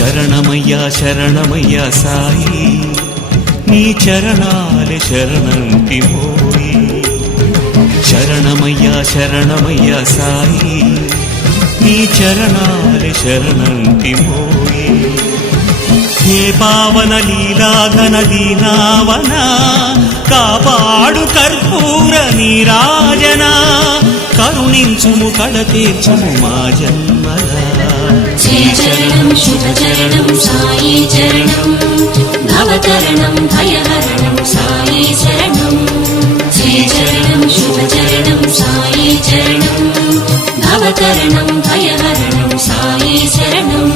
శరణమయ్యా శరణమయ్యా సాయి నీ చరణాలే శరణంటిమోయి శరణమయ్యా శరణమయ్యా సాయి నీ చరణాలే శరణంటిమోయి హే పావన లీలాఘన దీనావన కాపాడు కర్పూర నీరాజన కరుణించుము కడతీర్చుము మా జన్మల జయ చరణం శుభ చరణం సాయి చరణం భవతరణం భయహరణం సాయి శరణం జయ చరణం శుభ చరణం సాయి చరణం భవతరణం భయహరణం సాయి శరణం